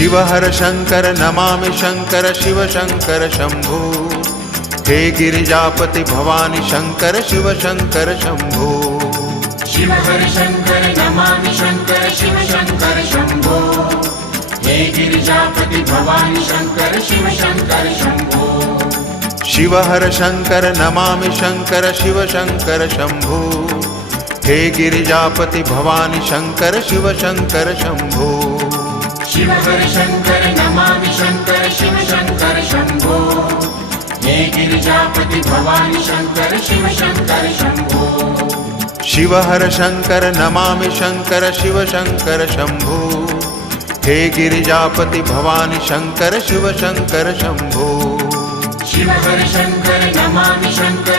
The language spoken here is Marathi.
शिव हर शंकर नमामि शंकर शिव शंकर शंभो। हे गिरिजापति भवानी शंकर शिव शंकर शंभो। शिव हर शंकर नमामि शंकर शिव शंकर शंभो। हे गिरिजापति भवानी शंकर शिव शंकर शंभो। शिव हर शंकर नमामि शंकर शिव शंकर शंभो। हे गिरिजापति भवानी शंकर शिव शंकर शंभो। शिव हर शंकर नमामि शंकर शिव शंकर शंभो। हे गिरिजापति भवानी शंकर शिव शंकर शंभो। शिव हर शंकर नमामि शंकर शिव शंकर शंभो। हे गिरिजापति भवानी शंकर शिव शंकर शंभो। शिव हर शंकर नमामि शंकर